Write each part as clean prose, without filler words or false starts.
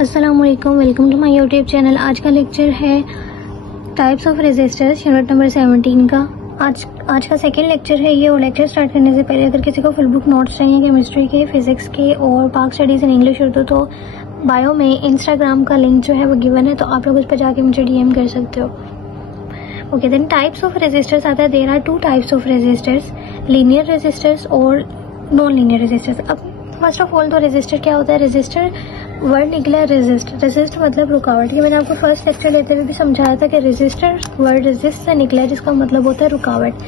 अस्सलामुअलैकुम, welcome to my YouTube channel. आज का लेक्चर है types of resistors, unit number 17 का। आज का सेकेंड लेक्चर है ये। और लेक्चर स्टार्ट करने से पहले अगर किसी को फुल बुक नोट्स चाहिए केमिस्ट्री के, फिजिक्स के और पाक स्टडीज इन इंग्लिश उर्दू, तो बायो में इंस्टाग्राम का लिंक जो है वो गिवन है, तो आप लोग उस पर जाके मुझे डीएम कर सकते हो। Okay, then types of resistors आता है। There are two types of resistors, linear resistors और नॉन लीनियर रेजिस्टर्स। अब फर्स्ट ऑफ ऑल तो रेजिस्टर क्या होता है? रेजिस्टर वर्ड निकला है रेजिस्ट मतलब रुकावट। ये मैंने आपको फर्स्ट लेक्चर लेते हुए भी समझाया था कि रेजिस्टर वर्ड रेजिस्ट से निकला है, जिसका मतलब होता है रुकावट।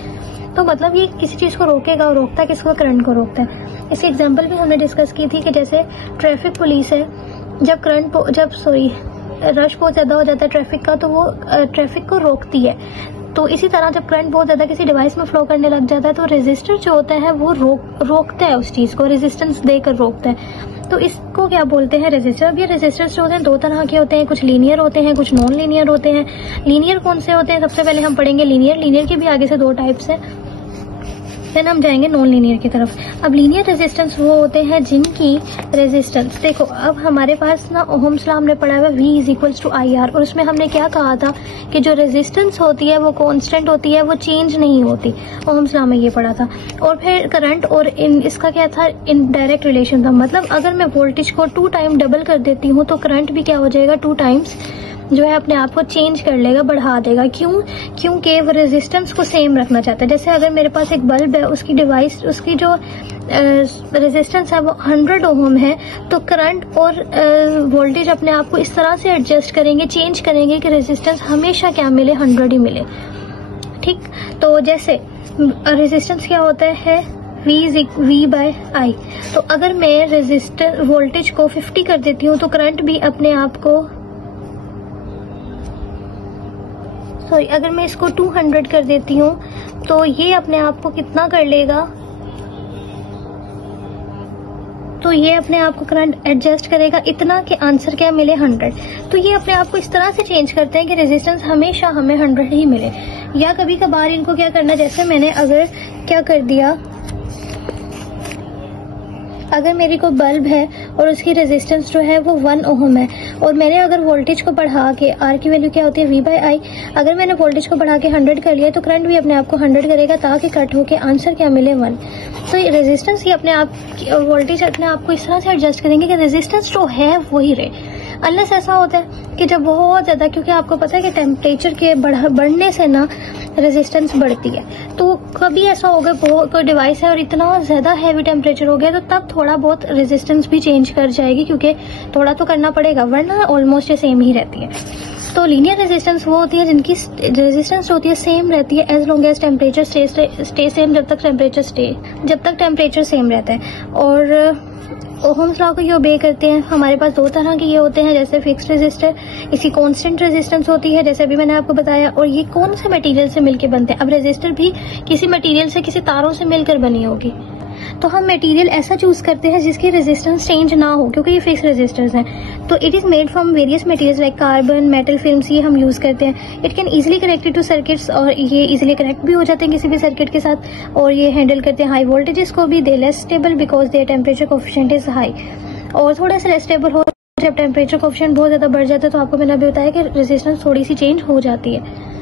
तो मतलब ये किसी चीज को रोकेगा और रोकता है किसको? करंट को रोकता है। इसकी एग्जांपल भी हमने डिस्कस की थी कि जैसे ट्रैफिक पुलिस है, जब रश बहुत ज्यादा हो जाता है ट्रैफिक का, तो वो ट्रैफिक को रोकती है। तो इसी तरह जब करंट बहुत ज्यादा किसी डिवाइस में फ्लो करने लग जाता है, तो रेजिस्टर जो होता है वो रोकता है उस चीज को, रेजिस्टेंस देकर रोकता है। तो इसको क्या बोलते हैं? रेजिस्टर। अब ये रेजिस्टर्स जो होते हैं दो तरह के होते हैं, कुछ लीनियर होते हैं, कुछ नॉन लीनियर होते हैं। लीनियर कौन से होते हैं? सबसे पहले हम पढ़ेंगे लीनियर के भी आगे से दो टाइप्स हैं, फिर हम जाएंगे नॉन लीनियर की तरफ। अब लीनियर रेजिस्टेंस वो होते हैं जिनकी रेजिस्टेंस, देखो अब हमारे पास ना ओहम्स लॉ हमने पढ़ा हुआ V is equals to IR, और उसमें हमने क्या कहा था कि जो रेजिस्टेंस होती है वो कांस्टेंट होती है, वो चेंज नहीं होती। ओहम्स लॉ में ये पढ़ा था। और फिर करंट और इसका क्या था? इनडायरेक्ट रिलेशन था। मतलब अगर मैं वोल्टेज को 2 टाइम डबल कर देती हूँ तो करंट भी क्या हो जाएगा? 2 टाइम्स जो है अपने आप को चेंज कर लेगा, बढ़ा देगा। क्योंकि वो रेजिस्टेंस को सेम रखना चाहता है। जैसे अगर मेरे पास एक बल्ब है, उसकी जो रेजिस्टेंस है वो 100 ओम है, तो करंट और वोल्टेज अपने आप को इस तरह से एडजस्ट करेंगे, चेंज करेंगे कि रेजिस्टेंस हमेशा क्या मिले? 100 ही मिले। ठीक, तो जैसे रेजिस्टेंस क्या होता है? V by I। तो अगर मैं रेजिस्टर वोल्टेज को 50 कर देती हूँ तो करंट भी अपने आप को अगर मैं इसको 200 कर देती हूँ तो ये अपने आप को कितना कर लेगा? तो ये अपने आप को करंट एडजस्ट करेगा इतना कि आंसर क्या मिले? 100। तो ये अपने आप को इस तरह से चेंज करते हैं कि रेजिस्टेंस हमेशा हमें 100 ही मिले। या कभी कभार इनको क्या करना, जैसे मैंने अगर क्या कर दिया, अगर मेरी कोई बल्ब है और उसकी रेजिस्टेंस जो है वो 1 ओम है, और मैंने अगर वोल्टेज को बढ़ा के, R की वैल्यू क्या होती है? V by I। अगर मैंने वोल्टेज को बढ़ा के 100 कर लिया तो करंट भी अपने आप को 100 करेगा, ताकि कट होके आंसर क्या मिले? 1। तो ये रेजिस्टेंस ही अपने आप, वोल्टेज अपने आप को इस तरह से एडजस्ट करेंगे कि रेजिस्टेंस जो है वही रहे। अनलेस ऐसा होता है कि जब बहुत ज्यादा, क्योंकि आपको पता है कि टेम्परेचर के बढ़ने से ना रेजिस्टेंस बढ़ती है, तो कभी ऐसा होगा कोई डिवाइस है और इतना ज्यादा हैवी टेम्परेचर हो गया, तो तब थोड़ा बहुत रेजिस्टेंस भी चेंज कर जाएगी, क्योंकि थोड़ा तो करना पड़ेगा, वरना ऑलमोस्ट सेम ही रहती है। तो लीनियर रेजिस्टेंस वो होती है जिनकी रेजिस्टेंस होती है सेम रहती है as long as temperature stay same, जब तक टेम्परेचर सेम रहता है। और ओहम्स लॉ को ये ओबे करते हैं। हमारे पास दो तरह के ये होते हैं, जैसे फिक्स्ड रेजिस्टर, इसकी कांस्टेंट रेजिस्टेंस होती है, जैसे अभी मैंने आपको बताया। और ये कौन से मटेरियल से मिलकर बनते हैं? अब रेजिस्टर भी किसी मटेरियल से, किसी तारों से मिलकर बनी होगी, तो हम मटेरियल ऐसा चूज करते हैं जिसकी रेजिस्टेंस चेंज ना हो, क्योंकि ये फिक्स रेजिस्टर्स हैं। तो it is made from various materials like carbon, metal films, ये हम यूज करते हैं। It can easily connected to circuits, और ये इजिली कनेक्ट भी हो जाते हैं किसी भी सर्किट के साथ। और ये हैंडल करते हैं हाई वोल्टेजेस को भी। They less stable because their temperature coefficient is high. और थोड़ा सा लेस स्टेबल हो जब टेम्परेचर कोएफिशिएंट बहुत ज्यादा बढ़ जाता है, तो आपको मैंने अभी बताया कि रेजिस्टेंस थोड़ी सी चेंज हो जाती है।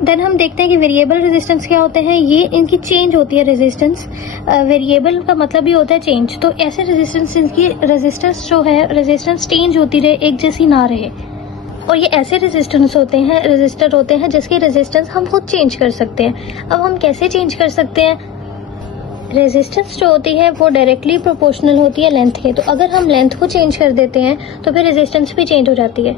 देन हम देखते हैं कि वेरिएबल रेजिस्टेंस क्या होते हैं। ये इनकी चेंज होती है रेजिस्टेंस। वेरिएबल का मतलब ही होता है चेंज। तो ऐसे रेजिस्टेंस, इनकी रेजिस्टेंस जो है, रेजिस्टेंस चेंज होती रहे, एक जैसी ना रहे। और ये ऐसे रजिस्टर होते हैं जिसकी रेजिस्टेंस हम खुद चेंज कर सकते हैं। अब हम कैसे चेंज कर सकते हैं? रेजिस्टेंस जो होती है वो डायरेक्टली प्रोपोर्शनल होती है लेंथ के। तो अगर हम लेंथ को चेंज कर देते हैं तो फिर रेजिस्टेंस भी चेंज हो जाती है।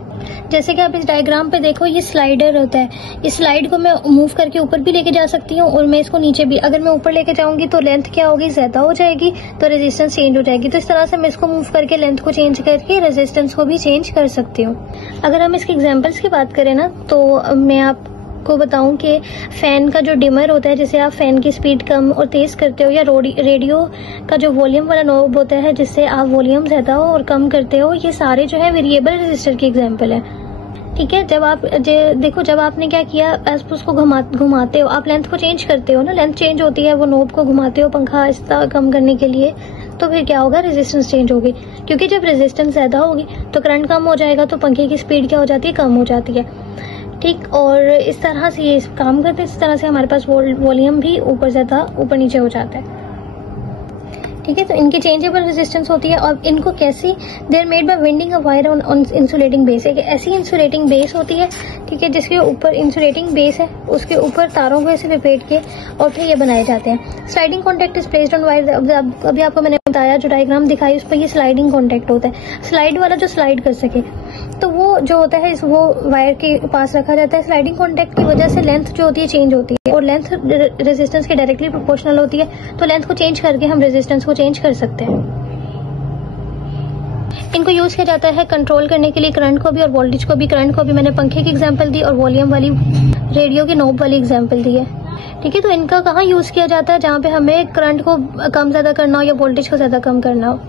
जैसे कि आप इस डायग्राम पे देखो, ये स्लाइडर होता है। इस स्लाइड को मैं मूव करके ऊपर भी लेके जा सकती हूँ, और मैं इसको नीचे भी। अगर मैं ऊपर लेके जाऊंगी तो लेंथ क्या होगी? ज्यादा हो जाएगी, तो रेजिस्टेंस चेंज हो जाएगी। तो इस तरह से मैं इसको मूव करके लेंथ को चेंज करके रेजिस्टेंस को भी चेंज कर सकती हूँ। अगर हम इसके एग्जाम्पल्स की बात करें ना, तो मैं को बताऊं कि फैन का जो डिमर होता है, जैसे आप फैन की स्पीड कम और तेज करते हो, या रेडियो का जो वॉल्यूम वाला नॉब होता है जिससे आप वॉल्यूम ज्यादा हो और कम करते हो, ये सारे जो है वेरिएबल रेजिस्टर के एग्जांपल है। ठीक है, जब आप देखो, जब आपने क्या किया, उसको घुमाते हो, आप लेंथ को चेंज करते हो ना, लेंथ चेंज होती है, वो नॉब को घुमाते हो पंखा आहिस्ता कम करने के लिए, तो फिर क्या होगा, रेजिस्टेंस चेंज होगी, क्योंकि जब रेजिस्टेंस ज़्यादा होगी तो करंट कम हो जाएगा, तो पंखे की स्पीड क्या हो जाती है, कम हो जाती है। ठीक, और इस तरह से ये काम करते हैं। इस तरह से हमारे पास वॉल्यूम भी ऊपर नीचे हो जाता है। ठीक है, तो इनकी चेंजेबल रेजिस्टेंस होती है। और इनको कैसी, they are made by winding a wire on insulating base. एक ऐसी इंसुलेटिंग बेस होती है, ठीक है, जिसके ऊपर इंसुलेटिंग बेस है, उसके ऊपर तारों को ऐसे लपेट के और फिर ये बनाए जाते हैं। Sliding contact is placed on wire. अभी आपको मैंने बताया, जो डायग्राम दिखाई उस पर ये स्लाइडिंग कॉन्टैक्ट होता है। स्लाइड वाला जो स्लाइड कर सके, तो वो जो होता है वो वायर के पास रखा जाता है। स्लाइडिंग कॉन्टैक्ट की वजह से लेंथ जो होती है चेंज होती है, और लेंथ रेजिस्टेंस के डायरेक्टली प्रोपोर्शनल होती है, तो लेंथ को चेंज करके हम रेजिस्टेंस को चेंज कर सकते हैं। इनको यूज किया जाता है कंट्रोल करने के लिए, करंट को भी और वोल्टेज को भी। करंट को भी मैंने पंखे की एग्जांपल दी और वॉल्यूम वाली रेडियो की नॉब वाली एग्जांपल दी है। ठीक है, तो इनका कहाँ यूज किया जाता है, जहाँ पे हमें करंट को कम ज्यादा करना हो या वोल्टेज को ज्यादा कम करना हो।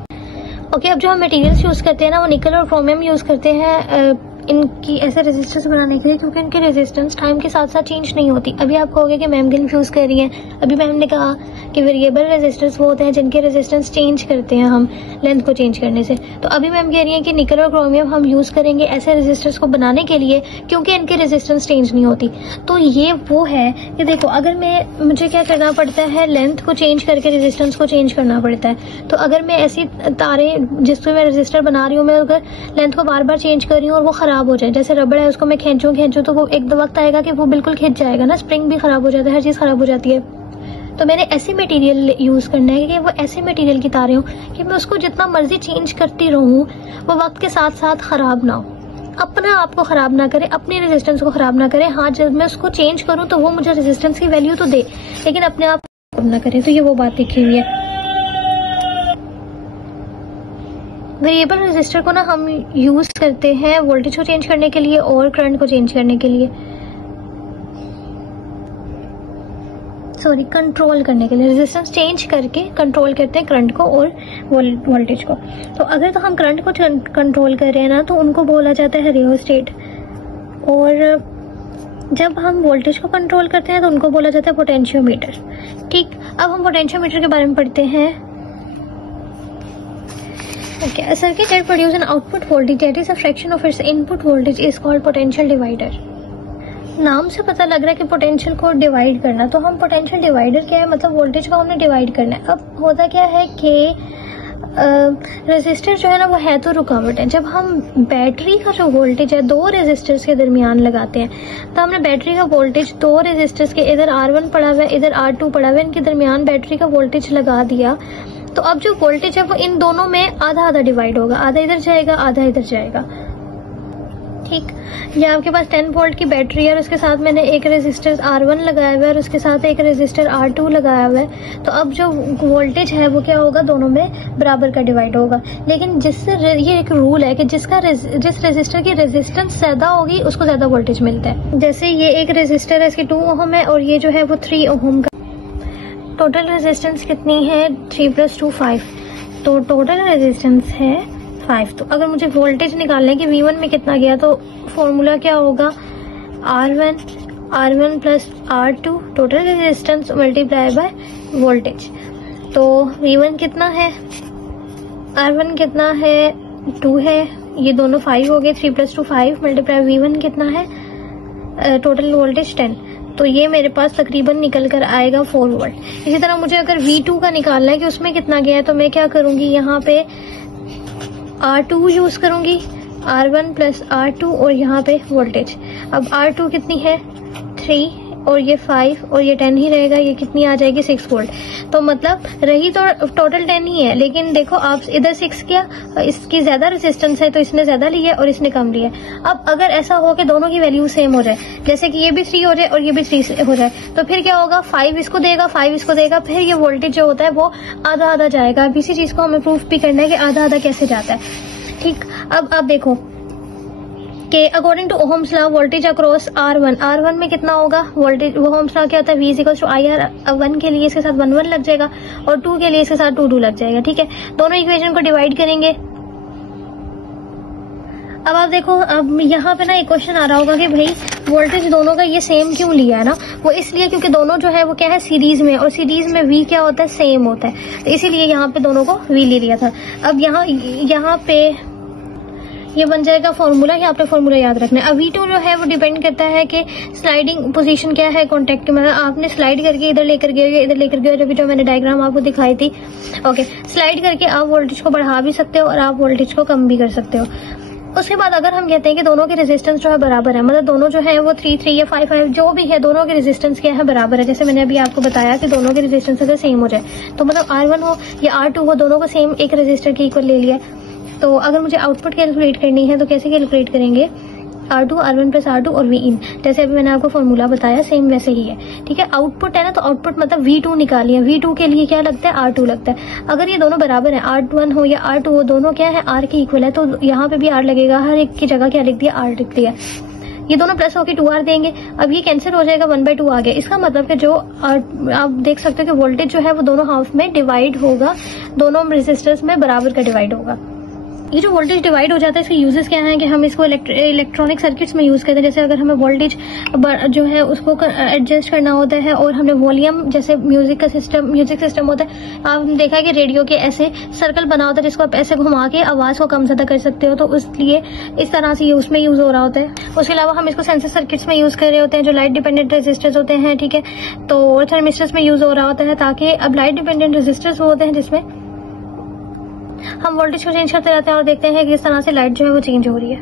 ओके, अब जो हम मटेरियल्स यूज करते हैं ना, वो निकल और क्रोमियम यूज करते हैं इनकी ऐसे रेजिस्टेंस बनाने के लिए, क्योंकि इनकी रेजिस्टेंस टाइम के साथ साथ चेंज नहीं होती। अभी आप कहोगे कि मैम कंफ्यूज कर रही हैं। अभी मैम ने कहा कि वेरिएबल रेजिस्टेंस वो होते हैं जिनके रेजिस्टेंस चेंज करते हैं हम लेंथ को चेंज करने से। तो अभी मैम कह रही हैं कि निकल और क्रोमियम हम यूज करेंगे ऐसे रेजिस्टेंस को बनाने के लिए, क्योंकि इनकी रेजिस्टेंस चेंज नहीं होती। तो ये वो है कि देखो, अगर मुझे क्या करना पड़ता है, लेंथ को चेंज करके रेजिस्टेंस को चेंज करना पड़ता है। तो अगर मैं ऐसी तारें जिसमें मैं रेजिस्टर बना रही हूँ, मैं अगर लेंथ को बार बार चेंज कर रही हूँ और वो खराब हो जाए, जैसे रबड़ है उसको मैं खींचूं तो वो एक वक्त आएगा कि वो बिल्कुल खिंच जाएगा ना, स्प्रिंग भी खराब हो जाता है, हर चीज खराब हो जाती है। तो मैंने ऐसी मटेरियल यूज करना है कि वो ऐसे मटेरियल की तारें हो कि मैं उसको जितना मर्जी चेंज करती रहूं, वो वक्त के साथ साथ खराब ना हो, अपना आप को खराब ना करे, अपनी रेजिस्टेंस को खराब ना करे। हाँ, जब मैं उसको चेंज करूं तो वो मुझे रेजिस्टेंस की वैल्यू तो दे, लेकिन अपने आप को ना करे। तो ये वो बात लिखी हुई है। वेरिएबल रेजिस्टर को ना हम यूज करते हैं वोल्टेज को चेंज करने के लिए और करंट को चेंज करने के लिए, कंट्रोल करने के लिए। रेजिस्टेंस चेंज करके कंट्रोल करते हैं करंट को और वोल्टेज को। तो अगर तो हम करंट को कंट्रोल कर रहे हैं ना, तो उनको बोला जाता है रियोस्टेट, और जब हम वोल्टेज को कंट्रोल करते हैं तो उनको बोला जाता है पोटेंशियोमीटर। ठीक, अब हम पोटेंशियोमीटर के बारे में पढ़ते हैं। Okay, a circuit that produces an output voltage that is a fraction of its input voltage is called potential divider. नाम से पता लग रहा है कि पोटेंशियल को डिवाइड करना, तो हम पोटेंशियल डिवाइडर क्या है, मतलब वोल्टेज को हमने डिवाइड करना है। अब होता क्या है कि रेजिस्टर जो है ना, वो है तो रुकावट है। जब हम बैटरी का जो वोल्टेज है दो रेजिस्टर्स के दरमियान लगाते हैं, तो हमने बैटरी का वोल्टेज दो रेजिस्टर्स के, इधर R1 पड़ा हुआ है, इधर R2 पड़ा हुआ है, इनके दरमियान बैटरी का वोल्टेज लगा दिया। तो अब जो वोल्टेज है वो इन दोनों में आधा आधा डिवाइड होगा, आधा इधर जाएगा, आधा इधर जाएगा। ठीक, ये आपके पास 10 वोल्ट की बैटरी है और उसके साथ मैंने एक रेजिस्टर R1 लगाया हुआ है और उसके साथ एक रेजिस्टर R2 लगाया हुआ है। तो अब जो वोल्टेज है वो क्या होगा, दोनों में बराबर का डिवाइड होगा। लेकिन जिससे ये एक रूल है कि जिस रेजिस्टर की रेजिस्टेंस ज्यादा होगी उसको ज्यादा वोल्टेज मिलता है। जैसे ये एक रेजिस्टर है, इसकी 2 ओम है और ये जो है वो 3 ओम का। टोटल रेजिस्टेंस कितनी है, 3 + 2 5, तो टोटल रेजिस्टेंस है 5। तो अगर मुझे वोल्टेज निकालना है कि V1 में कितना गया, तो फॉर्मूला क्या होगा, R1 + R2 total resistance multiply by voltage. तो V1 कितना है, R1 कितना है, 2 है, ये दोनों 5 हो गए, 3 + 2 5 मल्टीप्लाई V1 कितना है, टोटल वोल्टेज 10। तो ये मेरे पास तकरीबन निकल कर आएगा 4 वोल्ट। इसी तरह मुझे अगर V2 का निकालना है कि उसमें कितना गया है, तो मैं क्या करूंगी, यहाँ पे R2 यूज करूंगी, R1 + R2 और यहाँ पे वोल्टेज। अब R2 कितनी है, 3 और ये 5 और ये 10 ही रहेगा, ये कितनी आ जाएगी, 6 वोल्ट। तो मतलब रही तो टोटल 10 ही है, लेकिन देखो आप इधर 6 किया, इसकी ज्यादा रेजिस्टेंस है तो इसने ज्यादा लिया और इसने कम लिया। अब अगर ऐसा हो कि दोनों की वैल्यू सेम हो जाए, जैसे कि ये भी 3 हो जाए और ये भी 3 हो जाए, तो फिर क्या होगा, 5 इसको देगा, 5 इसको देगा, फिर ये वोल्टेज जो होता है वो आधा आधा जाएगा। अब इसी चीज को हमें प्रूफ भी करना है कि आधा आधा कैसे जाता है। ठीक, अब आप देखो कि according to Ohm's law voltage across R1 में कितना होगा वोल्टेज, ओहम्स लॉ क्या होता है, V = IR। 1 के लिए इसके साथ 1 1 लग जाएगा और 2 के लिए इसके साथ 2 2 लग जाएगा। ठीक है, दोनों इक्वेशन को डिवाइड करेंगे। अब आप देखो, अब यहाँ पे ना एक क्वेश्चन आ रहा होगा कि भाई वोल्टेज दोनों का ये सेम क्यों लिया है ना। वो इसलिए क्योंकि दोनों जो है वो क्या है सीरीज में, और सीरीज में V क्या होता है, सेम होता है, तो इसीलिए यहाँ पे दोनों को V ले लिया था। अब यहाँ पे ये बन जाएगा फॉर्मूला, यहाँ पे फॉर्मूला याद रखना है। अब V2 जो है वो डिपेंड करता है कि स्लाइडिंग पोजीशन क्या है कॉन्टेक्ट की, मतलब आपने स्लाइड करके इधर लेकर गए या इधर लेकर गए, जब जो मैंने डायग्राम आपको दिखाई थी। ओके, स्लाइड करके आप वोल्टेज को बढ़ा भी सकते हो और आप वोल्टेज को कम भी कर सकते हो। उसके बाद अगर हम कहते हैं कि दोनों की रेजिस्टेंस जो है बराबर है, मतलब दोनों जो है वो 3 या 5 जो भी है, दोनों की रेजिस्टेंस क्या है, बराबर है। जैसे मैंने अभी आपको बताया कि दोनों की रेजिस्टेंस अगर सेम हो जाए, तो मतलब R1 हो या R2 हो, दोनों को सेम एक रेजिस्टर के इक्वल ले लिया। तो अगर मुझे आउटपुट कैलकुलेट करनी है तो कैसे कैलकुलेट करेंगे, R2 R1 प्लस R2 और Vin, जैसे अभी मैंने आपको फॉर्मूला बताया सेम वैसे ही है। ठीक है, आउटपुट है ना, तो आउटपुट मतलब V2 निकालिए। V2 के लिए क्या लगता है, R2 लगता है। अगर ये दोनों बराबर है, R1 हो या R2 हो, दोनों क्या है, R के इक्वल है, तो यहाँ पे भी R लगेगा। हर एक की जगह क्या लिख दिया, R लिख दिया। ये दोनों प्लस होकर 2R देंगे। अब ये कैंसिल हो जाएगा, 1/2 आ गया। इसका मतलब कि जो आप देख सकते हो कि वोल्टेज जो है वो दोनों हाफ में डिवाइड होगा, दोनों रेजिस्टर्स में बराबर का डिवाइड होगा। ये जो वोल्टेज डिवाइड हो जाता है, इसके यूजेस क्या है कि हम इसको इलेक्ट्रॉनिक सर्किट्स में यूज करते हैं। जैसे अगर हमें वोल्टेज जो है उसको एडजस्ट करना होता है, और हमने वॉल्यूम, जैसे म्यूजिक सिस्टम होता है, आपने देखा है कि रेडियो के ऐसे सर्कल बना होता है जिसको आप ऐसे घुमा के आवाज को कम ज्यादा कर सकते हो, तो इसलिए इस तरह से उसमें यूज हो रहा होता है। उसके अलावा हम इसको सेंसर सर्किट्स में यूज कर रहे होते हैं, जो लाइट डिपेंडेंट रेजिस्टर्स होते हैं। ठीक है, तो थर्मिस्टर्स में यूज हो रहा होता है, ताकि अब लाइट डिपेंडेंट रेजिस्टर्स होते हैं जिसमें हम वोल्टेज को चेंज करते रहते हैं और देखते हैं कि इस तरह से लाइट जो है वो चेंज हो रही है।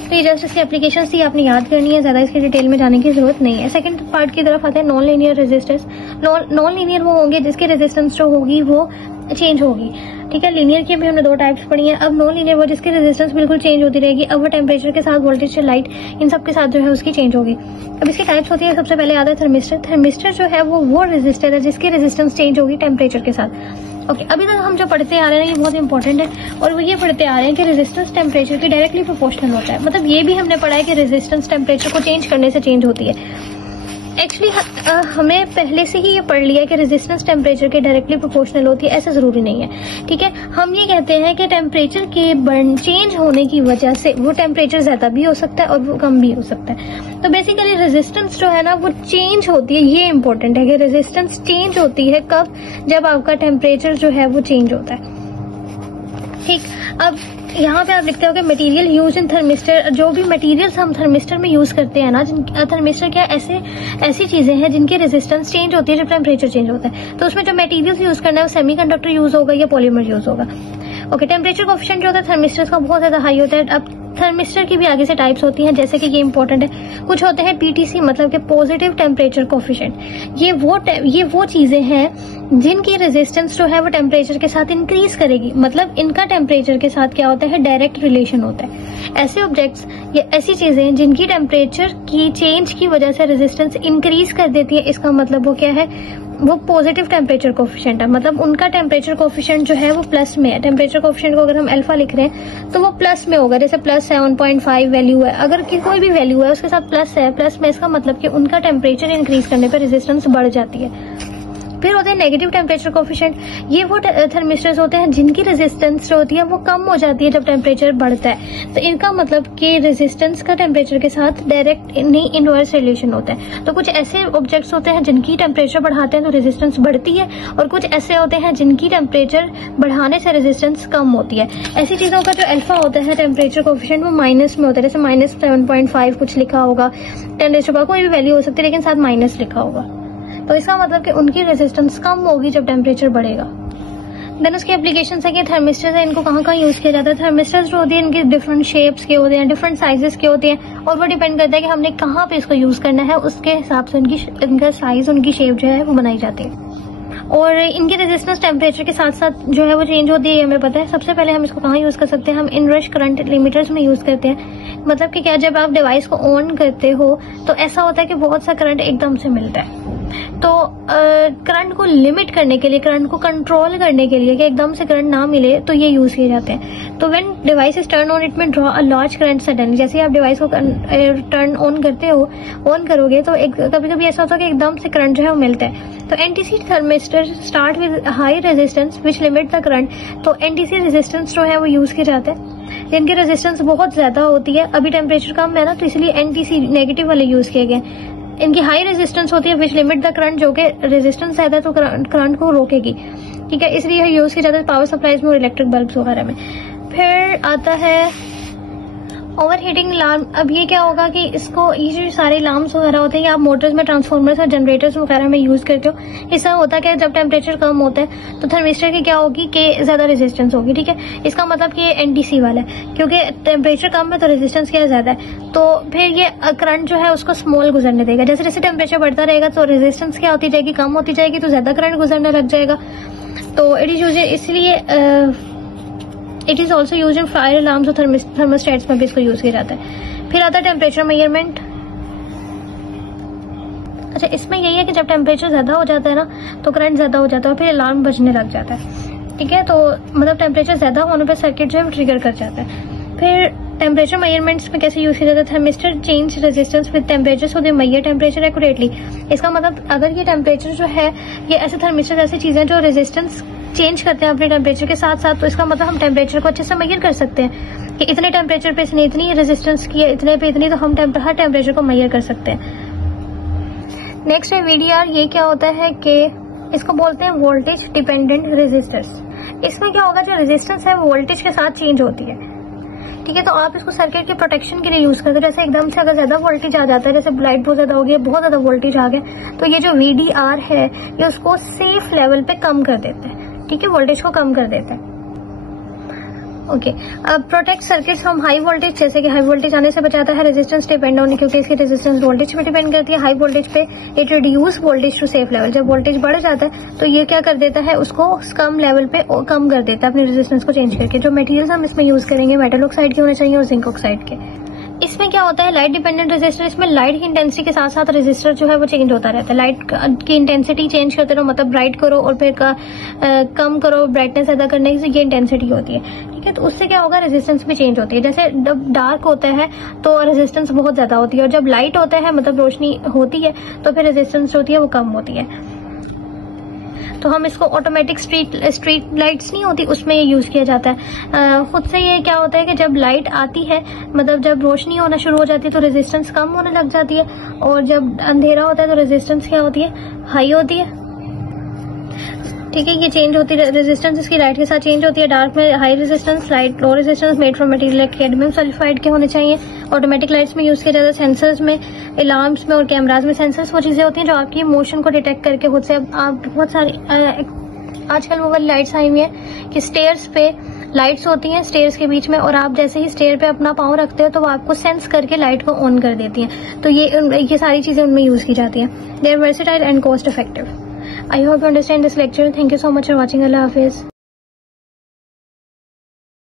तो ये जस्ट इसकी एप्लीकेशन थी, आपने याद करनी है, ज्यादा इसकी डिटेल में जाने की जरूरत नहीं है। सेकंड पार्ट की तरफ आते हैं non linear resistors. Non linear वो होंगे जिसकी रेजिस्टेंस जो होगी वो चेंज होगी। ठीक है, लीनियर की भी हमने 2 टाइप्स पढ़ी हैं। अब नॉन लीनियर वो जिसकी रेजिस्टेंस बिल्कुल चेंज होती रहेगी। अब वो टेम्परेचर के साथ, वोल्टेज, लाइट, इन सब के साथ जो है उसकी चेंज होगी। अब इसकी टाइप्स होती है, सबसे पहले आता है थर्मिस्टर। थर्मिस्टर जो है वो रेजिस्टर है जिसकी रेजिस्टेंस चेंज होगी टेम्परेचर के साथ। ओके, अभी तक हम जो पढ़ते आ रहे हैं ये बहुत इंपॉर्टेंट है, और वो ये पढ़ते आ रहे हैं कि रेजिस्टेंस टेम्परेचर के डायरेक्टली प्रोपोर्शनल होता है। मतलब ये भी हमने पढ़ा है कि रेजिस्टेंस टेम्परेचर को चेंज करने से चेंज होती है। एक्चुअली हमें पहले से ही ये पढ़ लिया कि रेजिस्टेंस टेम्परेचर के डायरेक्टली प्रोपोर्शनल होती है, ऐसा जरूरी नहीं है। ठीक है, हम ये कहते हैं कि टेम्परेचर के चेंज होने की वजह से वो टेम्परेचर ज्यादा भी हो सकता है और वो कम भी हो सकता है। तो बेसिकली रेजिस्टेंस जो है ना वो चेंज होती है। ये इंपॉर्टेंट है कि रेजिस्टेंस चेंज होती है कब, जब आपका टेम्परेचर जो है वो चेंज होता है। ठीक, अब यहाँ पे आप लिखते हो कि मटेरियल यूज इन थर्मिस्टर। जो भी मटेरियल्स हम थर्मिस्टर में यूज करते हैं ना, थर्मिस्टर क्या ऐसी चीजें हैं जिनकी रेजिस्टेंस चेंज होती है जब टेम्परेचर चेंज होता है। तो उसमें जो मटेरियल्स यूज करना है वो सेमीकंडक्टर यूज होगा या पॉलीमर यूज होगा। ओके, टेम्परेचर कोएफिशिएंट जो होता है थर्मिस्टर्स का बहुत ज्यादा हाई होता है। अब थर्मिस्टर की भी आगे से टाइप्स होती हैं, जैसे कि ये इंपॉर्टेंट है। कुछ होते हैं पीटीसी, मतलब कि पॉजिटिव टेम्परेचर कोएफिशिएंट। ये वो चीजें हैं जिनकी रेजिस्टेंस जो है वो टेम्परेचर के साथ इंक्रीज करेगी। मतलब इनका टेम्परेचर के साथ क्या होता है, डायरेक्ट रिलेशन होता है। ऐसे ऑब्जेक्ट्स या ऐसी चीजें जिनकी टेम्परेचर की चेंज की वजह से रेजिस्टेंस इंक्रीज कर देती है, इसका मतलब वो क्या है, वो पॉजिटिव टेम्परेचर कोएफिशिएंट है। मतलब उनका टेम्परेचर कोएफिशिएंट जो है वो प्लस में है। टेम्परेचर कोएफिशिएंट को अगर हम अल्फा लिख रहे हैं तो वो प्लस में होगा। जैसे प्लस 7.5 वैल्यू है, अगर कोई भी वैल्यू है उसके साथ प्लस है, प्लस में इसका मतलब कि उनका टेम्परेचर इंक्रीज करने पर रेजिस्टेंस बढ़ जाती है। फिर होते हैं नेगेटिव टेम्परेचर कोएफिशिएंट। ये वो थर्मिस्टर्स होते हैं जिनकी रेजिस्टेंस जो होती है वो कम हो जाती है जब टेम्परेचर बढ़ता है। तो इनका मतलब कि रेजिस्टेंस का टेम्परेचर के साथ डायरेक्ट नहीं इनवर्स रिलेशन होता है। तो कुछ ऐसे ऑब्जेक्ट्स होते हैं जिनकी टेम्परेचर बढ़ाते हैं तो रेजिस्टेंस बढ़ती है, और कुछ ऐसे होते हैं जिनकी टेम्परेचर बढ़ाने से रेजिस्टेंस कम होती है। ऐसी चीजों का जो अल्फा होता है टेम्परेचर कोएफिशिएंट वो माइनस में होता है। जैसे -7.5 कुछ लिखा होगा, 10 कोई भी वैल्यू हो सकती है, लेकिन साथ माइनस लिखा होगा। तो इसका मतलब कि उनकी रेजिस्टेंस कम होगी जब टेम्परेचर बढ़ेगा। देन उसकी एप्लीकेशन है कि थर्मिस्टर्स है, इनको कहाँ यूज किया जाता है। थर्मिस्टर्स जो होती है इनके डिफरेंट शेप्स के होते हैं, डिफरेंट साइजेस के होते हैं, और वो डिपेंड करता है कि हमने कहाँ पे इसको यूज करना है, उसके हिसाब से इनका साइज, उनकी शेप जो है वो बनाई जाती है। और इनकी रेजिस्टेंस टेम्परेचर के साथ साथ जो है वो चेंज होती है, हमें पता है। सबसे पहले हम इसको कहाँ यूज कर सकते हैं, हम इनरश करंट लिमिटर्स में यूज करते हैं। मतलब कि क्या, जब आप डिवाइस को ऑन करते हो तो ऐसा होता है कि बहुत सा करंट एकदम से मिलता है। तो करंट को लिमिट करने के लिए, करंट को कंट्रोल करने के लिए कि एकदम से करंट ना मिले, तो ये यूज किए जाते हैं। तो when device is turn on it में draw a large current suddenly, जैसे आप डिवाइस को टर्न ऑन करते हो, ऑन करोगे तो कभी कभी ऐसा होता है कि एकदम से करंट जो है वो मिलता है। तो NTC thermistor start with high resistance which limit the current. तो एनटीसी रेजिस्टेंस जो है वो यूज किए जाते हैं जिनकी रेजिस्टेंस बहुत ज्यादा होती है। अभी टेम्परेचर कम है ना, तो इसलिए एनटीसी नेगेटिव वाले यूज किए गए। इनकी हाई रेजिस्टेंस होती है विच लिमिट द करंट, जो कि रेजिस्टेंस ज्यादा है तो करंट को रोकेगी, ठीक है, इसलिए यूज किया जाता है पावर सप्लाईज में और इलेक्ट्रिक बल्ब वगैरह में। फिर आता है ओवर हीटिंग अलार्म। अब ये क्या होगा कि इसको, ये जो सारे अलार्म्स वगैरह होते हैं आप मोटर्स में, ट्रांसफॉर्मर्स और जनरेटर्स वगैरह में यूज करते हो। इसका होता है जब टेम्परेचर कम होता है तो थर्मिस्टर की क्या होगी कि ज्यादा रेजिस्टेंस होगी, ठीक है। इसका मतलब कि ये एनटीसी वाला है, क्योंकि टेम्परेचर कम है तो रेजिस्टेंस क्या ज्यादा है, तो फिर ये करंट जो है उसको स्मॉल गुजरने देगा। जैसे जैसे टेम्परेचर बढ़ता रहेगा तो रेजिस्टेंस क्या होती जाएगी, कम होती जाएगी, तो ज्यादा करंट गुजरने लग जाएगा। तो इट इज यूज, इसलिए it is also use in fire alarms और थर्मोस्टेट्स में भी इसको यूज किया जाता है। फिर आता है टेम्परेचर मेजरमेंट। अच्छा, इसमें यही है कि जब टेम्परेचर ज्यादा हो जाता है ना तो करंट ज्यादा हो जाता है और फिर अलार्म बजने लग जाता है, ठीक है। तो मतलब टेम्परेचर ज्यादा होने पर सर्किट जो है ट्रिगर कर जाता है। फिर टेम्परेचर मेजरमेंट्स में कैसे यूज किया जाता है, thermistor change resistance with temperature so they measure temperature accurately. इसका मतलब अगर ये टेम्परेचर जो है, ये ऐसे थर्मिस्टर ऐसी चीजें जो रेजिस्टेंस चेंज करते हैं अपने टेम्परेचर के साथ साथ, तो इसका मतलब हम टेम्परेचर को अच्छे से मेजर कर सकते हैं कि इतने टेम्परेचर पे इसने इतनी रेजिस्टेंस की है, इतने पे इतनी, तो हम हर टेम्परेचर को मेजर कर सकते हैं। नेक्स्ट है वीडीआर। ये क्या होता है कि इसको बोलते हैं वोल्टेज डिपेंडेंट रेजिस्टर्स। इसमें क्या होगा, जो रेजिस्टेंस है वो वोल्टेज के साथ चेंज होती है, ठीक है। तो आप इसको सर्किट के प्रोटेक्शन के लिए यूज करते हो। जैसे एकदम से अगर ज्यादा वोल्टेज आ जाता है, जैसे लाइट बहुत ज्यादा हो गई, बहुत ज्यादा वोल्टेज आ गया, तो ये जो वीडीआर है ये उसको सेफ लेवल पे कम कर देता है, ठीक है, वोल्टेज को कम कर देता है। ओके, अब protect circuit from high voltage, जैसे कि हाई वोल्टेज आने से बचाता है। रेजिस्टेंस डिपेंड ऑन, क्योंकि इसकी रेजिस्टेंस वोल्टेज पे डिपेंड करती है। हाई वोल्टेज पे it reduce voltage to safe level. जब वोल्टेज बढ़ जाता है तो ये क्या कर देता है, उसको कम लेवल पे कम कर देता है अपनी रेजिस्टेंस को चेंज करके। जो मटेरियल्स हम इसमें यूज करेंगे मेटल ऑक्साइड के होने चाहिए और जिंक ऑक्साइड के। इसमें क्या होता है, लाइट डिपेंडेंट रेजिस्टर। इसमें लाइट की इंटेंसिटी के साथ साथ रेजिस्टर जो है वो चेंज होता रहता है। लाइट की इंटेंसिटी चेंज करते रहो, मतलब ब्राइट करो और फिर कम करो, ब्राइटनेस ज्यादा करने की ये इंटेंसिटी होती है, ठीक है। तो उससे क्या होगा, रेजिस्टेंस भी चेंज होती है। जैसे जब डार्क होता है तो रेजिस्टेंस बहुत ज्यादा होती है, और जब लाइट होता है मतलब रोशनी होती है तो फिर रेजिस्टेंस होती है वो कम होती है। तो हम इसको ऑटोमेटिक स्ट्रीट लाइट्स नहीं होती उसमें ये यूज किया जाता है। खुद से ये क्या होता है कि जब लाइट आती है, मतलब जब रोशनी होना शुरू हो जाती है तो रेजिस्टेंस कम होने लग जाती है, और जब अंधेरा होता है तो रेजिस्टेंस क्या होती है, हाई होती है, ठीक है। ये चेंज होती है रेजिस्टेंस, इसकी लाइट के साथ चेंज होती है। डार्क में high resistance, light low resistance, made from material cadmium sulphide के होने चाहिए। ऑटोमेटिक लाइट्स में यूज किया जाता है। सेंसर्स में, अलार्म्स में और कैमराज में सेंसर्स वो चीजें होती हैं जो आपकी मोशन को डिटेक्ट करके खुद से, आप बहुत सारी आजकल वो वाली लाइट्स आई हुई है कि स्टेयर्स पे लाइट्स होती हैं स्टेयर्स के बीच में, और आप जैसे ही स्टेयर पे अपना पाँव रखते हो तो वो आपको सेंस करके लाइट को ऑन कर देती हैं। तो ये सारी चीजें उनमें यूज की जाती हैं। They are versatile and cost effective. I hope you understand this lecture. Thank you so much for watching. Allah Hafiz.